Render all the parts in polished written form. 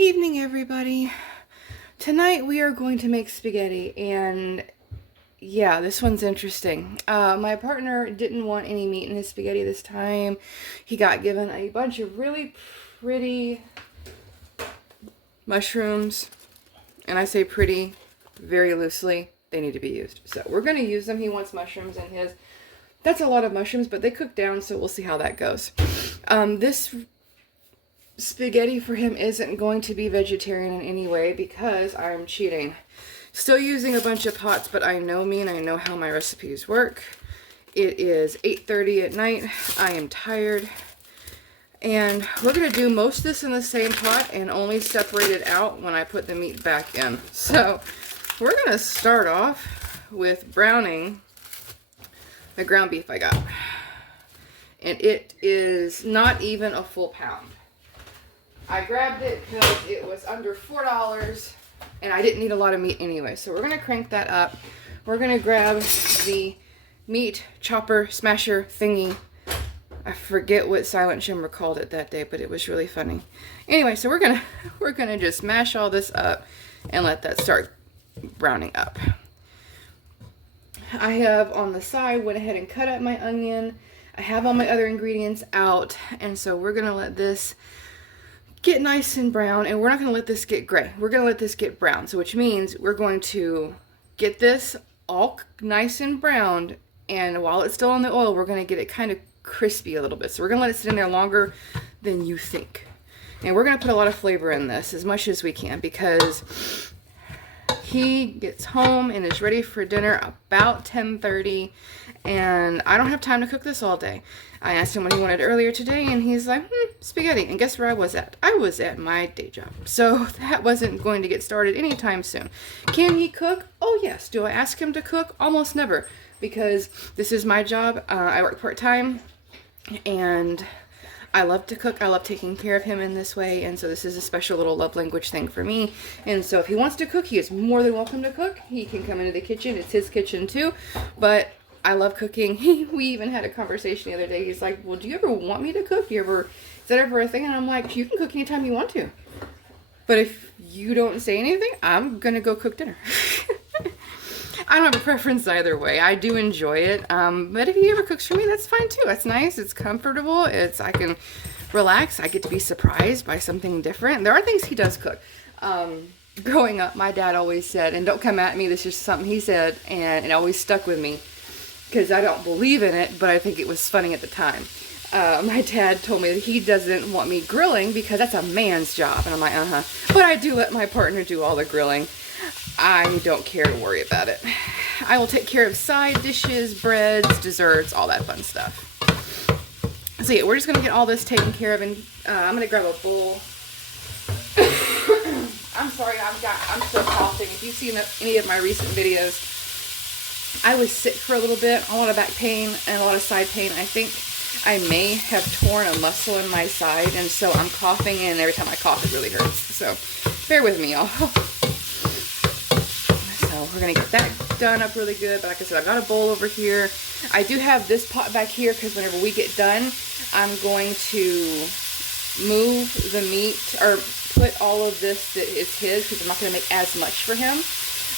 Evening, everybody. Tonight we are going to make spaghetti, and yeah, this one's interesting. My partner didn't want any meat in his spaghetti this time. He got given a bunch of really pretty mushrooms, and I say pretty very loosely. They need to be used. So we're going to use them. He wants mushrooms in his. That's a lot of mushrooms, but they cook down, so we'll see how that goes. This spaghetti for him isn't going to be vegetarian in any way because I'm cheating. Still using a bunch of pots, but I know me and I know how my recipes work. It is 8:30 at night. I am tired. And we're going to do most of this in the same pot and only separate it out when I put the meat back in. So we're going to start off with browning the ground beef I got. And it is not even a full pound. I grabbed it because it was under $4 and I didn't need a lot of meat anyway. So we're going to crank that up. We're going to grab the meat chopper smasher thingy. I forget what Silent Shimmer called it that day, but it was really funny. Anyway, so we're gonna just mash all this up and let that start browning up. I have on the side went ahead and cut up my onion. I have all my other ingredients out, and so we're gonna let this get nice and brown, and we're not going to let this get gray. We're going to let this get brown, so which means we're going to get this all nice and browned, and while it's still in the oil, we're going to get it kind of crispy a little bit. So we're going to let it sit in there longer than you think. And we're going to put a lot of flavor in this, as much as we can, because he gets home and is ready for dinner about 10:30, and I don't have time to cook this all day. I asked him what he wanted earlier today, and he's like, spaghetti. And guess where I was at? I was at my day job. So that wasn't going to get started anytime soon. Can he cook? Oh, yes. Do I ask him to cook? Almost never, because this is my job. I work part-time, and I love to cook. I love taking care of him in this way, and so this is a special little love language thing for me. And so if he wants to cook, he is more than welcome to cook. He can come into the kitchen. It's his kitchen too, but I love cooking. We even had a conversation the other day. He's like, well, do you ever want me to cook? Is that ever a thing? And I'm like, you can cook anytime you want to. But if you don't say anything, I'm going to go cook dinner. I don't have a preference either way. I do enjoy it. But if he ever cooks for me, that's fine too. That's nice. It's comfortable. I can relax. I get to be surprised by something different. There are things he does cook. Growing up, my dad always said, and don't come at me, this is just something he said, and it always stuck with me, because I don't believe in it, but I think it was funny at the time. My dad told me that he doesn't want me grilling because that's a man's job. And I'm like, But I do let my partner do all the grilling. I don't care to worry about it. I will take care of side dishes, breads, desserts, all that fun stuff. So yeah, we're just going to get all this taken care of, and I'm going to grab a bowl. I'm sorry, I'm still coughing. If you've seen any of my recent videos, I was sick for a little bit, a lot of back pain and a lot of side pain. I think I may have torn a muscle in my side, and so I'm coughing, and every time I cough it really hurts. So bear with me, y'all. So we're going to get that done up really good. But like I said, I've got a bowl over here. I do have this pot back here because whenever we get done, I'm going to move the meat, or put all of this that is his, because I'm not going to make as much for him,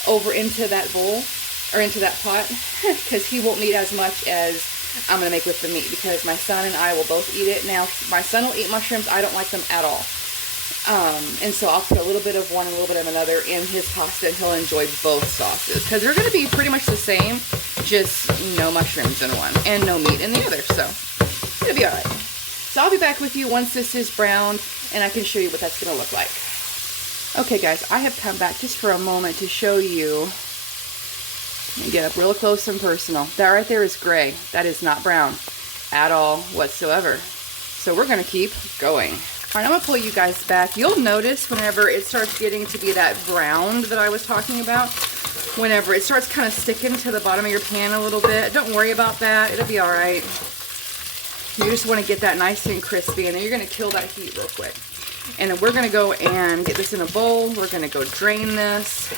over into that bowl, or into that pot, because he won't need as much as I'm going to make with the meat, because my son and I will both eat it. Now, my son will eat mushrooms. I don't like them at all. And so I'll put a little bit of one and a little bit of another in his pasta, and he'll enjoy both sauces, because they're going to be pretty much the same, just no mushrooms in one and no meat in the other. So it'll be all right. So I'll be back with you once this is browned, and I can show you what that's going to look like. Okay, guys, I have come back just for a moment to show you. Let me get up real close and personal. That right there is gray. That is not brown at all whatsoever. So we're going to keep going. All right, I'm going to pull you guys back. You'll notice whenever it starts getting to be that brown that I was talking about, whenever it starts kind of sticking to the bottom of your pan a little bit, don't worry about that. It'll be all right. You just want to get that nice and crispy, and then you're going to kill that heat real quick. And then we're going to go and get this in a bowl. We're going to go drain this,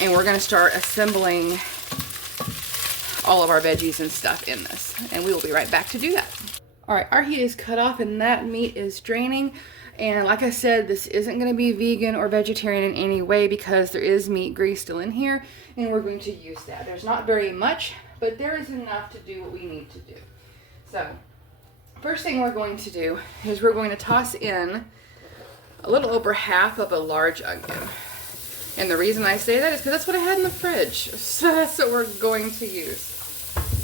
and we're going to start assembling all of our veggies and stuff in this. And we will be right back to do that. All right, our heat is cut off, and that meat is draining. And like I said, this isn't going to be vegan or vegetarian in any way because there is meat grease still in here, and we're going to use that. There's not very much, but there is enough to do what we need to do. So, first thing we're going to do is we're going to toss in a little over half of a large onion. And the reason I say that is because that's what I had in the fridge. So that's what we're going to use.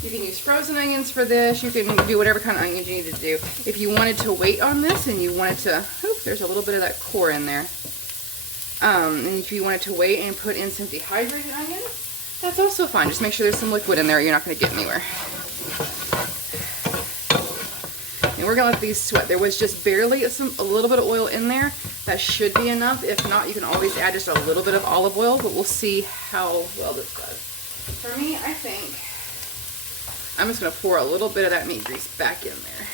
You can use frozen onions for this. You can do whatever kind of onions you need to do. If you wanted to wait on this and you wanted to, there's a little bit of that core in there. And if you wanted to wait and put in some dehydrated onions, that's also fine. Just make sure there's some liquid in there. You're not going to get anywhere. And we're going to let these sweat. There was just barely a little bit of oil in there. That should be enough. If not, you can always add just a little bit of olive oil, but we'll see how well this does. For me, I think I'm just going to pour a little bit of that meat grease back in there.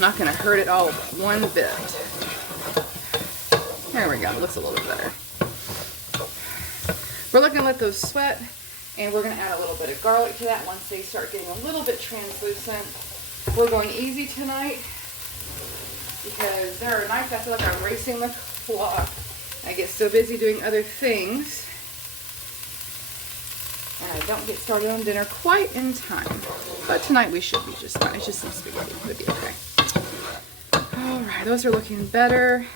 Not going to hurt it all one bit. There we go. It looks a little bit better. We're looking to let those sweat, and we're going to add a little bit of garlic to that once they start getting a little bit translucent. We're going easy tonight because there are nights I feel like I'm racing the clock. I get so busy doing other things, and I don't get started on dinner quite in time. But tonight we should be just fine. It's just some spaghetti. It'll be okay. Alright, those are looking better.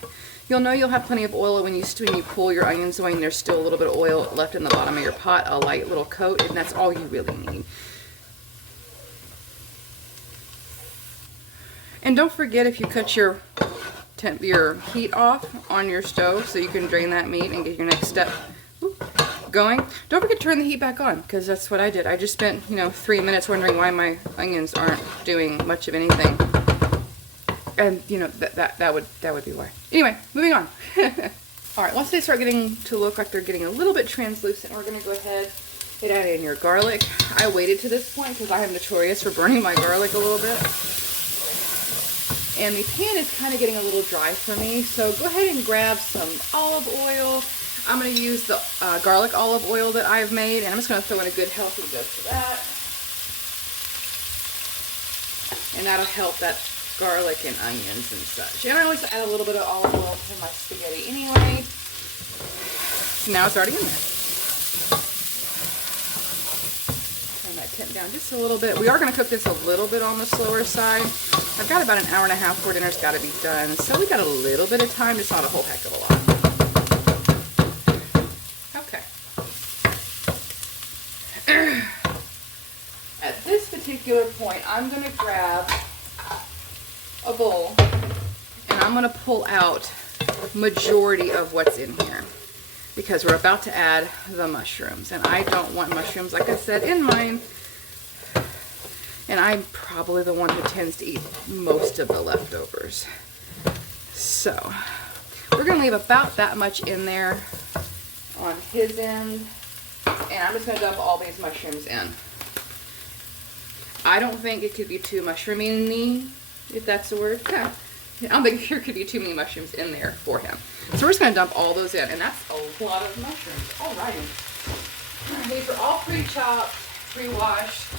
You'll know you'll have plenty of oil when you pull your onions away and there's still a little bit of oil left in the bottom of your pot, a light little coat, and that's all you really need. And don't forget, if you cut your heat off on your stove so you can drain that meat and get your next step going, don't forget to turn the heat back on, because that's what I did. I just spent 3 minutes wondering why my onions aren't doing much of anything, and that would be why. Anyway, moving on. All right, once they start getting to look like they're getting a little bit translucent, we're going to go ahead and add in your garlic. I waited to this point because I am notorious for burning my garlic a little bit. And the pan is kind of getting a little dry for me, so go ahead and grab some olive oil. I'm going to use the garlic olive oil that I've made, and I'm just going to throw in a good healthy dose of that. And that'll help that garlic and onions and such. And I always add a little bit of olive oil to my spaghetti anyway. So now it's already in there. Turn that temp down just a little bit. We are going to cook this a little bit on the slower side. I've got about an hour and a half before dinner's got to be done, so we got a little bit of time, just not a whole heck of a lot. Okay. At this particular point, I'm going to grab a bowl and I'm going to pull out majority of what's in here because we're about to add the mushrooms, and I don't want mushrooms, like I said, in mine. And I'm probably the one who tends to eat most of the leftovers. So, we're going to leave about that much in there on his end. And I'm just going to dump all these mushrooms in. I don't think it could be too mushroomy, if that's the word. Yeah. I don't think there could be too many mushrooms in there for him. So we're just going to dump all those in. And that's a lot of mushrooms. Alrighty. These are all pre-chopped, pre-washed,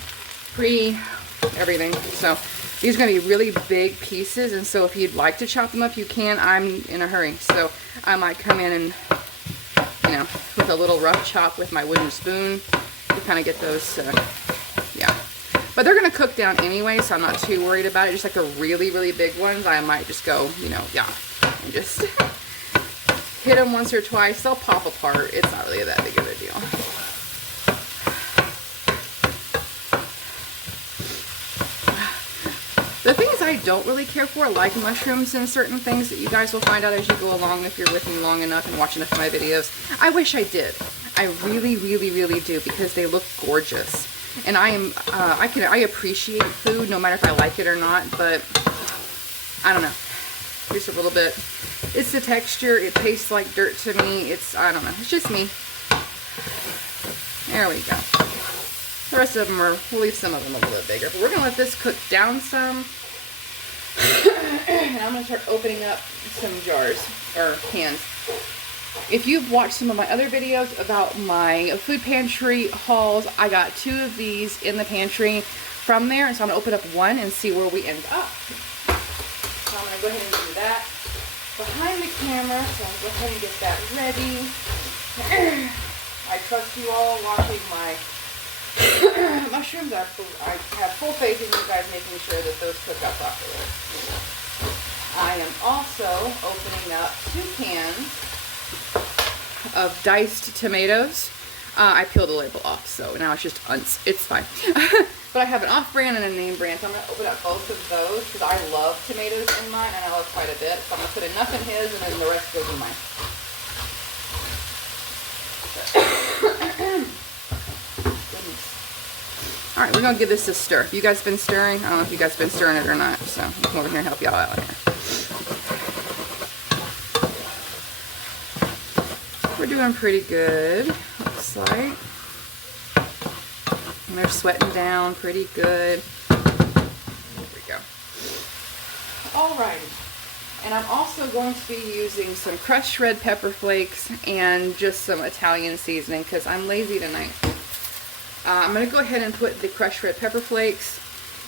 everything. So these are going to be really big pieces, and so if you'd like to chop them up, you can. I'm in a hurry, so I might come in and with a little rough chop with my wooden spoon to kind of get those yeah, but they're going to cook down anyway, so I'm not too worried about it. Just like the really big ones, I might just go yeah, and just hit them once or twice. They'll pop apart. It's not really that big of a deal. The thing is, I don't really care for, like mushrooms and certain things that you guys will find out as you go along if you're with me long enough and watch enough of my videos. I wish I did. I really do, because they look gorgeous. And I appreciate food no matter if I like it or not, but I don't know. Just a little bit. It's the texture. It tastes like dirt to me. I don't know. It's just me. There we go. The rest of them we'll leave some of them a little bit bigger. But we're going to let this cook down some. And I'm going to start opening up some jars, or cans. If you've watched some of my other videos about my food pantry hauls, I got 2 of these in the pantry from there. And so I'm gonna open up one and see where we end up. So I'm gonna go ahead and do that behind the camera. So I'll go ahead and get that ready. I trust you all watching my mushrooms. I have full faith in you guys making sure that those cook up properly. I am also opening up 2 cans of diced tomatoes. I peeled the label off, so now it's just it's fine. But I have an off-brand and a name brand, so I'm going to open up both of those because I love tomatoes in mine, and I love quite a bit. So I'm going to put enough in his, and then the rest goes in mine. All right, we're going to give this a stir. You guys been stirring? I don't know if you guys been stirring it or not, so I'll come over here and help y'all out here. We're doing pretty good, looks like. And they're sweating down pretty good. There we go. Alrighty. And I'm also going to be using some crushed red pepper flakes and just some Italian seasoning because I'm lazy tonight. I'm going to go ahead and put the crushed red pepper flakes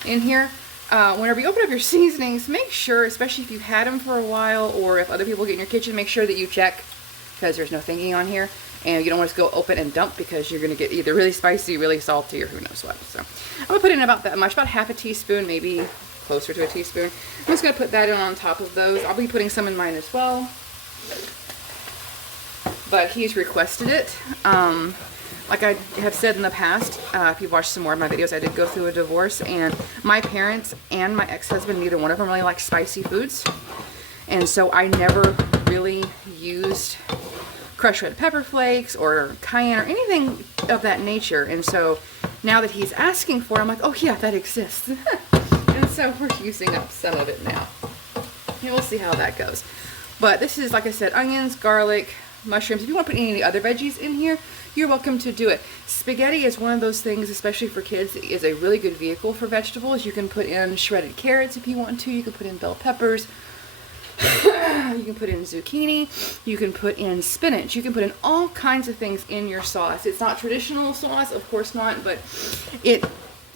in here. Whenever you open up your seasonings, make sure, especially if you've had them for a while or if other people get in your kitchen, make sure that you check because there's no thinking on here. And you don't want to go open and dump because you're going to get either really spicy, really salty, or who knows what. So I'm going to put in about that much, about half a teaspoon, maybe closer to a teaspoon. I'm just going to put that in on top of those. I'll be putting some in mine as well. But he's requested it. Like I have said in the past, if you've watched some more of my videos, I did go through a divorce, and my parents and my ex-husband, neither one of them really like spicy foods. And so I never really used crushed red pepper flakes or cayenne or anything of that nature. And so now that he's asking for it, I'm like, oh yeah, that exists. And so we're using up some of it now. And we'll see how that goes. But this is, like I said, onions, garlic, mushrooms. If you want to put any other veggies in here, you're welcome to do it. Spaghetti is one of those things, especially for kids, that is a really good vehicle for vegetables. You can put in shredded carrots if you want to. You can put in bell peppers. You can put in zucchini. You can put in spinach. You can put in all kinds of things in your sauce. It's not traditional sauce, of course not, but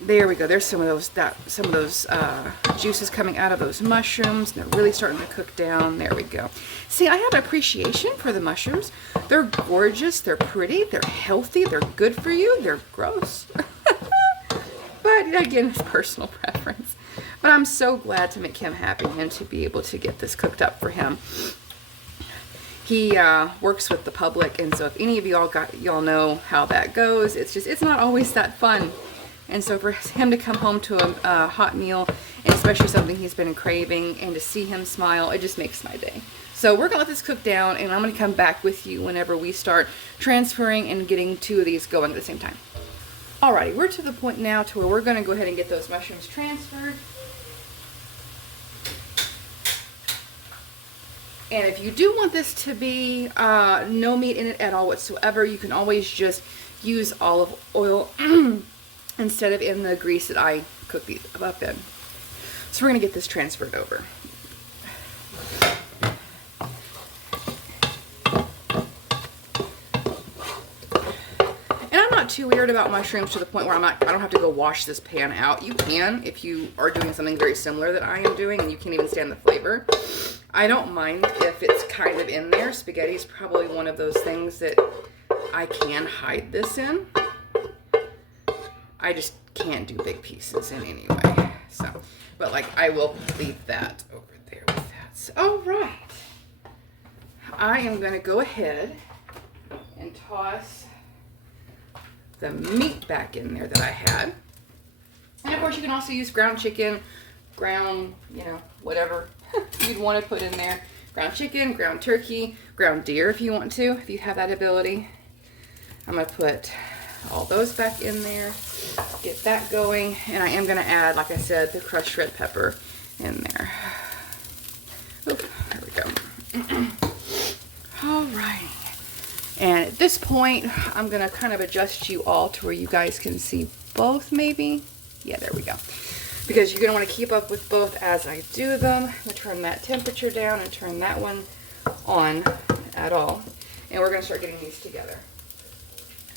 there we go. There's some of those juices coming out of those mushrooms. They're really starting to cook down. There we go. See, I have an appreciation for the mushrooms. They're gorgeous. They're pretty. They're healthy. They're good for you. They're gross. But again, it's personal preference. But I'm so glad to make him happy and to be able to get this cooked up for him. He works with the public, and so if any of y'all know how that goes, it's not always that fun. And so for him to come home to a hot meal, and especially something he's been craving, and to see him smile, it just makes my day. So we're gonna let this cook down, and I'm gonna come back with you whenever we start transferring and getting 2 of these going at the same time. Alrighty, we're to the point now to where we're gonna go ahead and get those mushrooms transferred. And if you do want this to be no meat in it at all whatsoever, you can always just use olive oil instead of in the grease that I cook these up in. So we're going to get this transferred over. And I'm not too weird about mushrooms to the point where I don't have to go wash this pan out. You can if you are doing something very similar that I am doing and you can't even stand the flavor. I don't mind if it's kind of in there. Spaghetti is probably one of those things that I can hide this in. I just can't do big pieces in any way. So, but like I will leave that over there with that. So, all right. I am going to go ahead and toss the meat back in there that I had. And of course you can also use ground chicken, whatever you'd want to put in there. Ground chicken, ground turkey, ground deer if you want to, if you have that ability. I'm going to put all those back in there, get that going, and I am going to add, like I said, the crushed red pepper in there. Oop, there we go. Alrighty. And at this point, I'm going to kind of adjust you all to where you guys can see both, maybe. Yeah, there we go. Because you're going to want to keep up with both as I do them. I'm going to turn that temperature down and turn that one on at all. And we're going to start getting these together.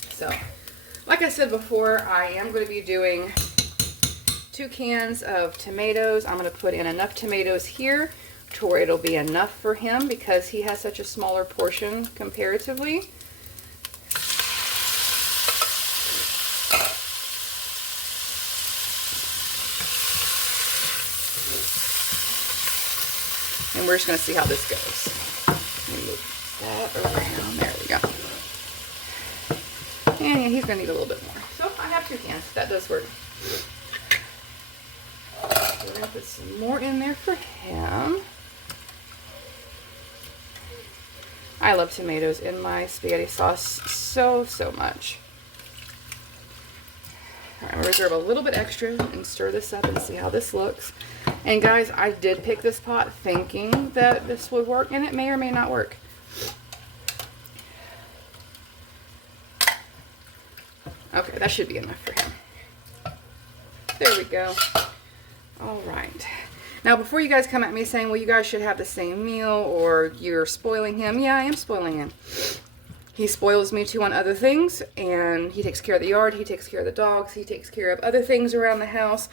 So, like I said before, I am going to be doing 2 cans of tomatoes. I'm going to put in enough tomatoes here to where it'll be enough for him because he has such a smaller portion comparatively. And we're just going to see how this goes. Let me move that around. There we go. And yeah, he's going to need a little bit more. So I have 2 cans. That does work. So we're going to put some more in there for him. I love tomatoes in my spaghetti sauce so, so much. All right, I'm going to reserve a little bit extra and stir this up and see how this looks. And guys, I did pick this pot thinking that this would work, and it may or may not work. Okay, that should be enough for him. There we go. All right. Now, before you guys come at me saying, well, you guys should have the same meal or you're spoiling him. Yeah, I am spoiling him. He spoils me too on other things, and he takes care of the yard, he takes care of the dogs, he takes care of other things around the house.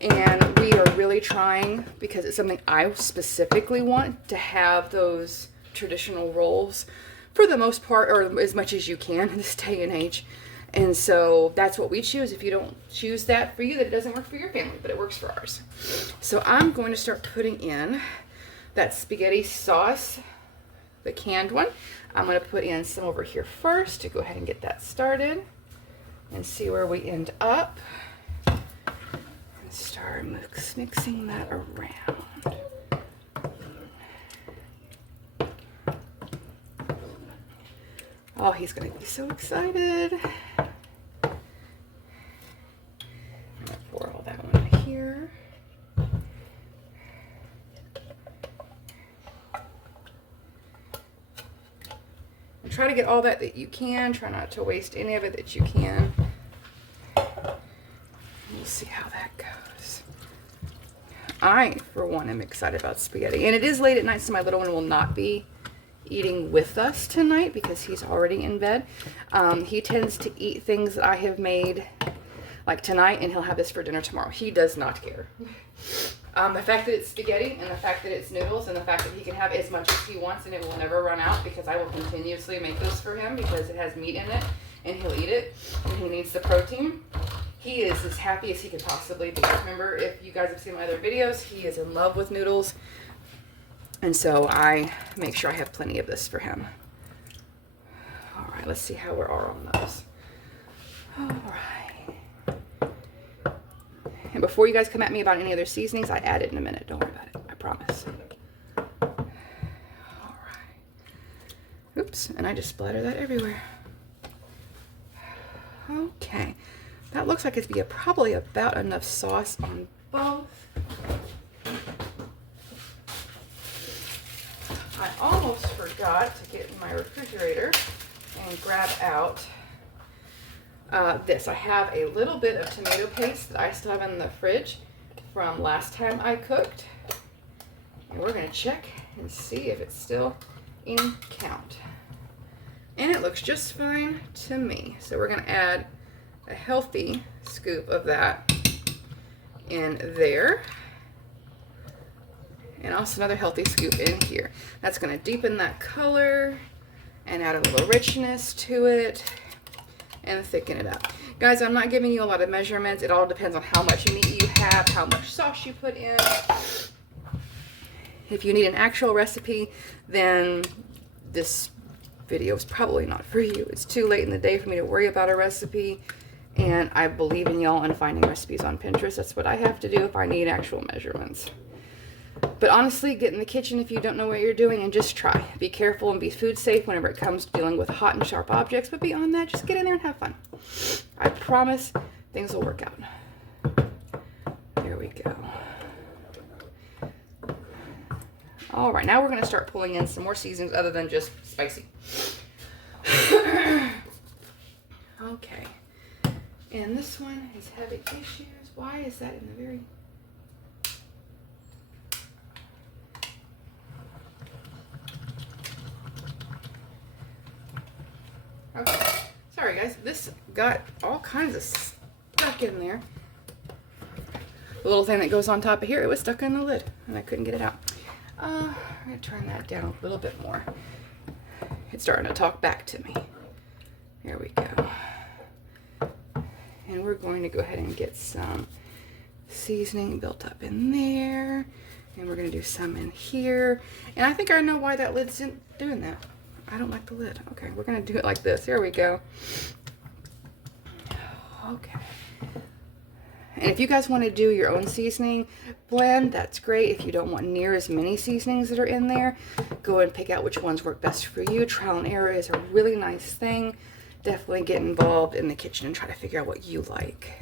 And we are really trying, because it's something I specifically want, to have those traditional roles for the most part, or as much as you can in this day and age. And so that's what we choose. If you don't choose that for you, that it doesn't work for your family, but it works for ours. So I'm going to start putting in that spaghetti sauce, the canned one. I'm going to put in some over here first to go ahead and get that started and see where we end up. And start mixing that around. Oh, he's going to be so excited. I'm going to pour all that one here. And try to get all that you can. Try not to waste any of it that you can. We'll see how that goes. I, for one, am excited about spaghetti. And it is late at night, so my little one will not be eating with us tonight because he's already in bed. He tends to eat things that I have made like tonight, and he'll have this for dinner tomorrow. He does not care. The fact that it's spaghetti and the fact that it's noodles and the fact that he can have as much as he wants and it will never run out because I will continuously make those for him because it has meat in it and he'll eat it and he needs the protein. He is as happy as he could possibly be. Remember, if you guys have seen my other videos, he is in love with noodles. And so I make sure I have plenty of this for him. All right, let's see how we're all on those. All right. And before you guys come at me about any other seasonings, I add it in a minute. Don't worry about it. I promise. All right. Oops, and I just splattered that everywhere. Okay. That looks like it'd be probably about enough sauce on both. I almost forgot to get in my refrigerator and grab out this. I have a little bit of tomato paste that I still have in the fridge from last time I cooked. And we're going to check and see if it's still in count. And it looks just fine to me. So we're going to add a healthy scoop of that in there. And also another healthy scoop in here. That's going to deepen that color and add a little richness to it and thicken it up. Guys, I'm not giving you a lot of measurements. It all depends on how much meat you have, how much sauce you put in. If you need an actual recipe, then this video is probably not for you. It's too late in the day for me to worry about a recipe. And I believe in y'all and finding recipes on Pinterest. That's what I have to do if I need actual measurements. But honestly, get in the kitchen if you don't know what you're doing and just try. Be careful and be food safe whenever it comes to dealing with hot and sharp objects. But beyond that, just get in there and have fun. I promise things will work out. There we go. All right, now we're going to start pulling in some more seasonings other than just spicy. Okay. And this one is heavy issues. Why is that in the very... Okay, sorry guys, this got all kinds of stuck in there. the little thing that goes on top of here, it was stuck in the lid and I couldn't get it out. I'm gonna turn that down a little bit more. It's starting to talk back to me. There we go. And we're going to go ahead and get some seasoning built up in there. And we're going to do some in here. And I think I know why that lid's doing that. I don't like the lid. Okay, we're going to do it like this. Here we go. Okay. And if you guys want to do your own seasoning blend, that's great. If you don't want near as many seasonings that are in there, go and pick out which ones work best for you. Trial and error is a really nice thing. Definitely get involved in the kitchen and try to figure out what you like.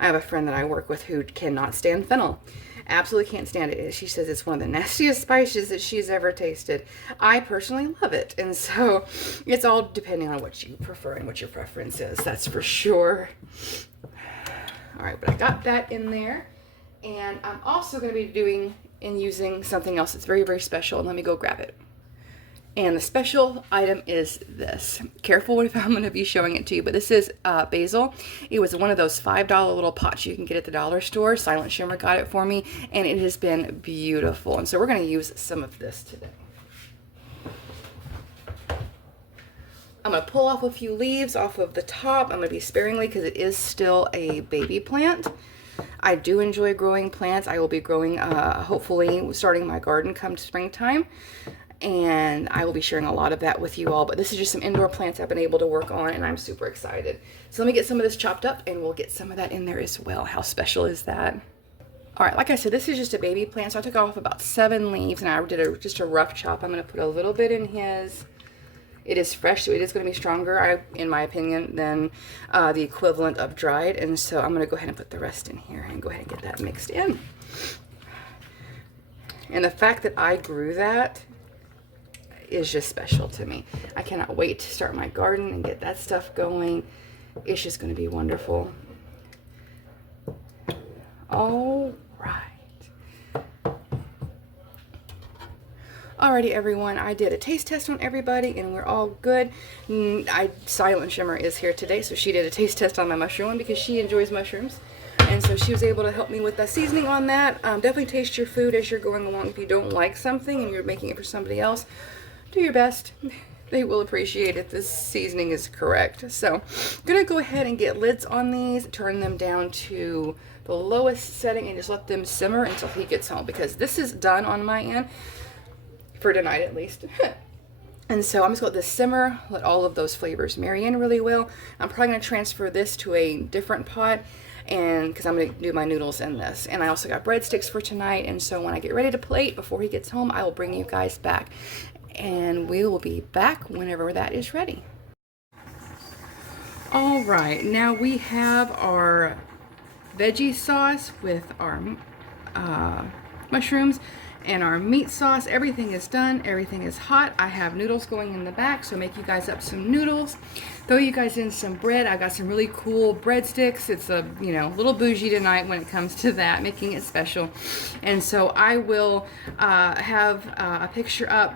I have a friend that I work with who cannot stand fennel. Absolutely can't stand it. She says it's one of the nastiest spices that she's ever tasted. I personally love it. And so it's all depending on what you prefer and what your preference is. That's for sure. All right, but I got that in there. And I'm also going to be doing and using something else that's very, very special. And let me go grab it. And the special item is this. Careful if I'm going to be showing it to you, but this is basil. It was one of those $5 little pots you can get at the dollar store. Silent Shimmer got it for me, and it has been beautiful. And so we're going to use some of this today. I'm going to pull off a few leaves off of the top. I'm going to be sparingly because it is still a baby plant. I do enjoy growing plants. I will be growing, hopefully, starting my garden come springtime. And I will be sharing a lot of that with you all, but this is just some indoor plants I've been able to work on, and I'm super excited. So let me get some of this chopped up, and we'll get some of that in there as well. How special is that? All right, like I said, this is just a baby plant, so I took off about 7 leaves, and I did just a rough chop. I'm going to put a little bit in his. It is fresh, so it is going to be stronger, in my opinion, than the equivalent of dried, and so I'm going to go ahead and put the rest in here and go ahead and get that mixed in. And the fact that I grew that is just special to me. I cannot wait to start my garden and get that stuff going. It's just going to be wonderful. All right. Alrighty, everyone. I did a taste test on everybody, and we're all good. Silent Shimmer is here today, so she did a taste test on my mushroom one because she enjoys mushrooms. And so she was able to help me with the seasoning on that. Definitely taste your food as you're going along. If you don't like something and you're making it for somebody else, do your best. They will appreciate it. This seasoning is correct. So I'm going to go ahead and get lids on these, turn them down to the lowest setting, and just let them simmer until he gets home, because this is done on my end, for tonight at least. And so I'm just going to let this simmer, let all of those flavors marry in really well. I'm probably going to transfer this to a different pot, and because I'm going to do my noodles in this. And I also got breadsticks for tonight, and so when I get ready to plate before he gets home, I will bring you guys back. And we will be back whenever that is ready. All right, now we have our veggie sauce with our mushrooms and our meat sauce. Everything is done. Everything is hot. I have noodles going in the back, so make you guys up some noodles. Throw you guys in some bread. I got some really cool breadsticks. It's a, little bougie tonight when it comes to that, making it special. And so I will have a picture up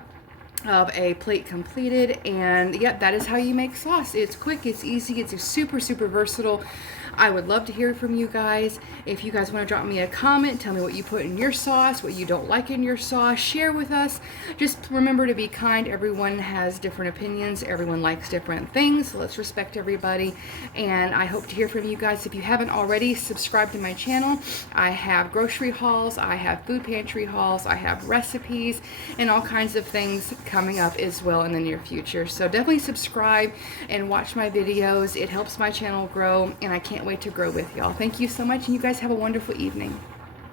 of a plate completed, and yep, that is how you make sauce. It's quick, it's easy, it's super, super versatile. I would love to hear from you guys. If you guys want to drop me a comment, tell me what you put in your sauce, what you don't like in your sauce, share with us. Just remember to be kind. Everyone has different opinions. Everyone likes different things. So let's respect everybody. And I hope to hear from you guys. If you haven't already, subscribe to my channel. I have grocery hauls, I have food pantry hauls, I have recipes, and all kinds of things coming up as well in the near future. So definitely subscribe and watch my videos. It helps my channel grow, and I can't wait to grow with y'all. Thank you so much, and you guys have a wonderful evening.